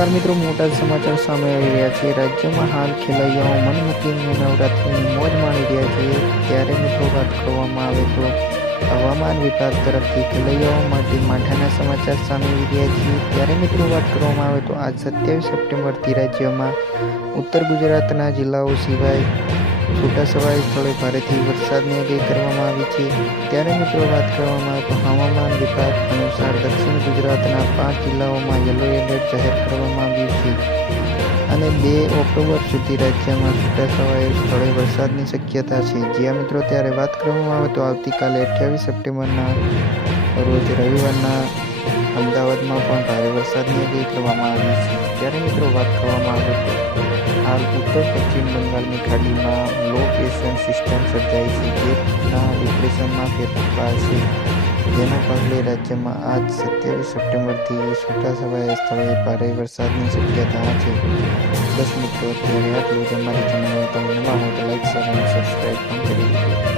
નમસ્કાર મિત્રો, મોટા સમાચાર સામે આવી રહ્યા છે। રાજ્યમાં હાલ ખેલૈયાઓ મન મૂકીને નવરાત્રિની મોજ માણી રહ્યા છે। ત્યારે મિત્રો વાત કરવામાં આવે તો હવામાન વિભાગ તરફથી ખેલૈયાઓ માટે માઠાના સમાચાર સામે આવી રહ્યા છે। ત્યારે મિત્રો વાત કરવામાં આવે તો આજ 27 સપ્ટેમ્બરથી રાજ્યમાં ઉત્તર ગુજરાતના જિલ્લાઓ સિવાય છૂટાછવાયા સ્થળે ભારેથી વરસાદની આગાહી કરવામાં આવી છે। ત્યારે મિત્રો વાત કરવામાં આવે તો હવામાન વિભાગ અનુસાર દક્ષિણ ગુજરાતના 5 જિલ્લાઓમાં યલો એલર્ટ જાહેર કરવામાં આવ્યું છે અને 2 ઓક્ટોબર સુધી રાજ્યમાં છૂટાછવાયા સ્થળે વરસાદની શક્યતા છે। જ્યાં મિત્રો ત્યારે વાત કરવામાં આવે તો આવતીકાલે 28 સપ્ટેમ્બરના રોજ રવિવારના અમદાવાદમાં પણ ભારે વરસાદની આગાહી કરવામાં આવી છે। ત્યારે મિત્રો વાત કરવામાં આવે તો હાલ ઉત્તર પશ્ચિમ બંગાળની ખાડીમાં લો પ્રેશર સિસ્ટમ સર્જાઈ છે, જેના ડિપ્રેશનમાં ફેરફાર છે, જેના પગલે રાજ્યમાં આજ 27 સપ્ટેમ્બરથી છૂટાછવાયા સ્થળે ભારે વરસાદની શક્યતા છે। બસ મિત્રો, અત્યારે આટલું જ। અમારી ચેનલને તમે નવા હો તો લાઈક, શેર અને સબસ્ક્રાઈબ પણ કરી દીધું।